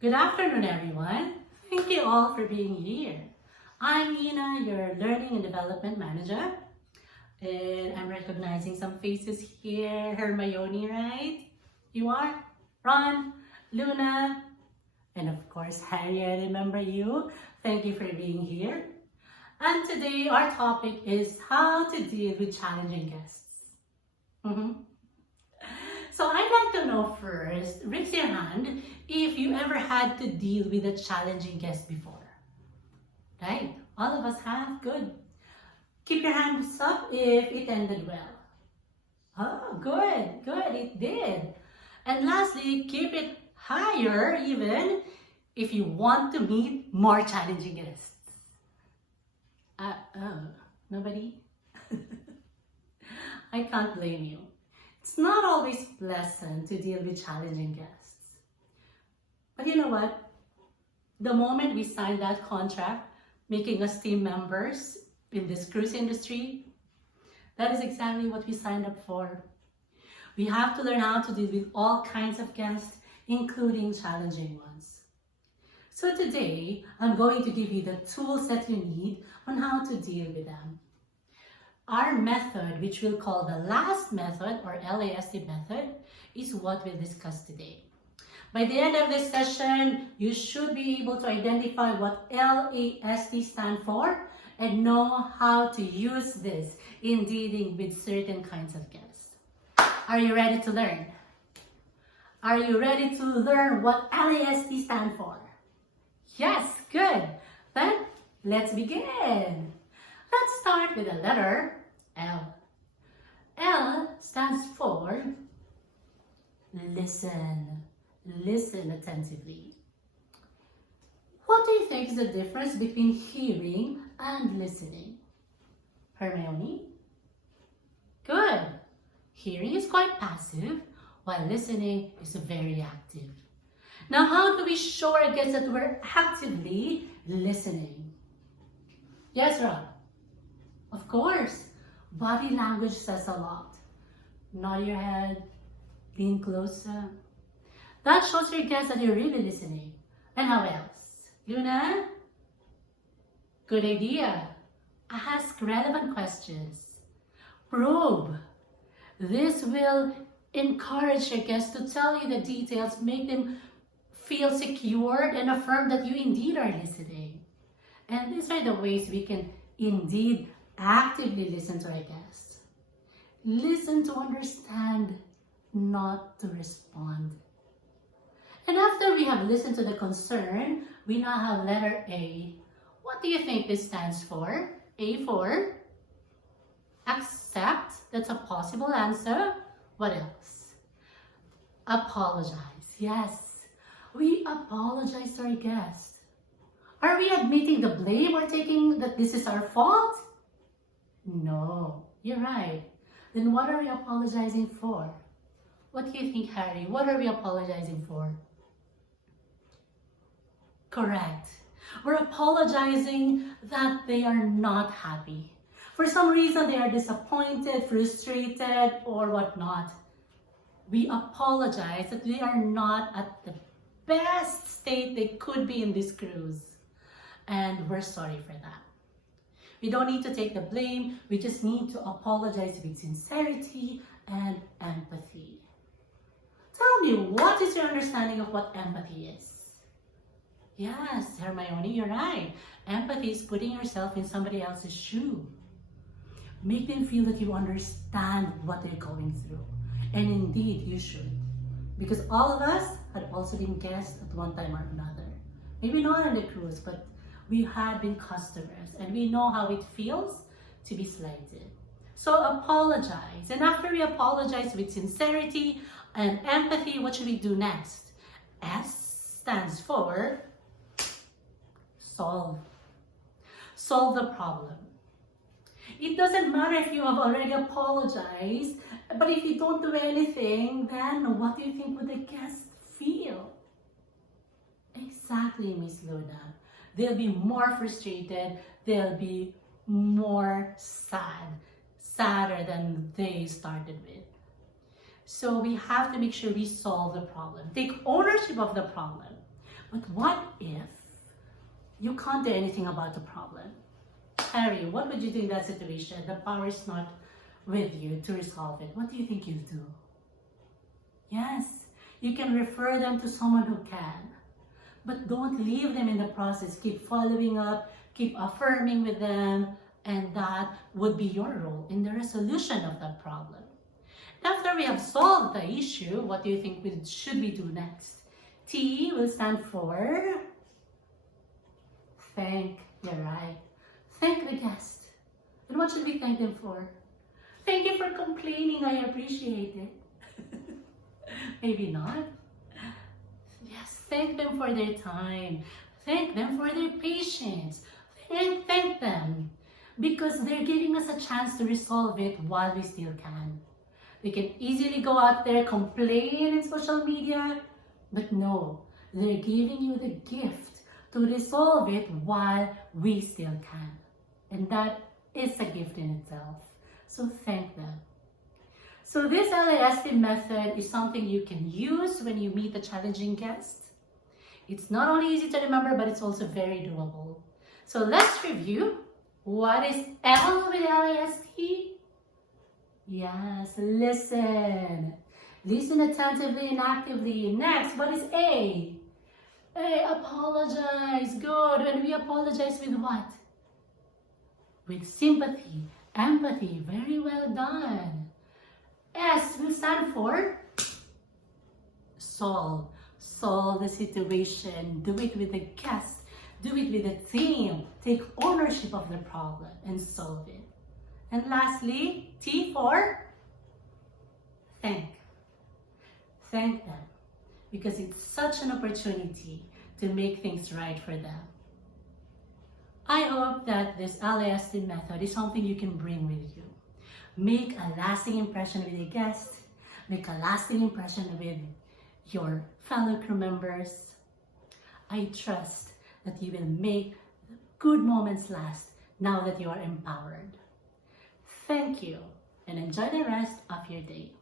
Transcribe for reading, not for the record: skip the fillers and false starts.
Good afternoon, everyone. Thank you all for being here. I'm Ina, your Learning and Development Manager. And I'm recognizing some faces here. Hermione, right? You are? Ron, Luna, and of course, Harry, I remember you. Thank you for being here. And today, our topic is how to deal with challenging guests. So I'd like to know first, raise your hand if you ever had to deal with a challenging guest before. Right? All of us have. Good. Keep your hands up if it ended well. Oh, good. Good. It did. And lastly, keep it higher even if you want to meet more challenging guests. Nobody? I can't blame you. It's not always pleasant to deal with challenging guests. But you know what? The moment we signed that contract, making us team members in this cruise industry, that is exactly what we signed up for. We have to learn how to deal with all kinds of guests, including challenging ones. So today, I'm going to give you the tools that you need on how to deal with them. Our method, which we'll call the L.A.S.T method or L.A.S.T method, is what we'll discuss today. By the end of this session, you should be able to identify what L.A.S.T stands for and know how to use this in dealing with certain kinds of guests. Are you ready to learn? Are you ready to learn what L.A.S.T stands for? Yes, good. Then let's begin. Let's start with the letter L. L stands for listen. Listen attentively. What do you think is the difference between hearing and listening? Hermione? Good. Hearing is quite passive, while listening is very active. Now, how do we show our guests that we're actively listening? Yes, Rob? Of course. Body language says a lot. Nod your head, lean closer. That shows your guests that you're really listening. And how else? Luna? Good idea. Ask relevant questions. Probe. This will encourage your guests to tell you the details, make them feel secured and affirm that you indeed are listening. And these are the ways we can indeed actively listen to our guests. Listen to understand, not to respond. And after we have listened to the concern, we now have letter A. What do you think this stands for? A for accept. That's a possible answer. What else? Apologize. Yes, we apologize to our guests. Are we admitting the blame or taking that this is our fault? No, you're right. Then what are we apologizing for? What do you think, Harry? What are we apologizing for? Correct. We're apologizing that they are not happy. For some reason, they are disappointed, frustrated, or whatnot. We apologize that they are not at the best state they could be in this cruise. And we're sorry for that. We don't need to take the blame. We just need to apologize with sincerity and empathy. Tell me, what is your understanding of what empathy is? Yes, Hermione, you're right. Empathy is putting yourself in somebody else's shoe. Make them feel that you understand what they're going through. And indeed, you should. Because all of us had also been guests at one time or another. Maybe not on the cruise, but we had been customers and we know how it feels to be slighted. So apologize. And after we apologize with sincerity and empathy, what should we do next? S stands for solve. Solve the problem. It doesn't matter if you have already apologized, but if you don't do anything, then what do you think would the guests feel? Exactly, Miss Luna. They'll be more frustrated, they'll be more sadder than they started with. So we have to make sure we solve the problem. Take ownership of the problem. But what if you can't do anything about the problem? Harry, what would you do in that situation? The power is not with you to resolve it. What do you think you do? Yes, you can refer them to someone who can. But don't leave them in the process. Keep following up, keep affirming with them, and that would be your role in the resolution of that problem. After we have solved the issue, what do you think should we do next? T will stand for thank. You're right. Thank the guest. And what should we thank them for? Thank you for complaining. I appreciate it. Maybe not. Yes, thank them for their time. Thank them for their patience. And thank them because they're giving us a chance to resolve it while we still can. We can easily go out there, complain in social media, but no, they're giving you the gift to resolve it while we still can. And that is a gift in itself. So thank them. So this L.A.S.T method is something you can use when you meet a challenging guest. It's not only easy to remember, but it's also very doable. So let's review. What is L with L.A.S.T? Yes, listen. Listen attentively and actively. Next, what is A? A, apologize. Good. When we apologize with what? With sympathy, empathy. Very well done. S will stand for solve. Solve the situation. Do it with the guest. Do it with the team. Take ownership of the problem and solve it. And lastly, T for thank. Thank them because it's such an opportunity to make things right for them. I hope that this L.A.S.T method is something you can bring with you. Make a lasting impression with your guests. Make a lasting impression with your fellow crew members. I trust that you will make good moments last now that you are empowered. Thank you and enjoy the rest of your day.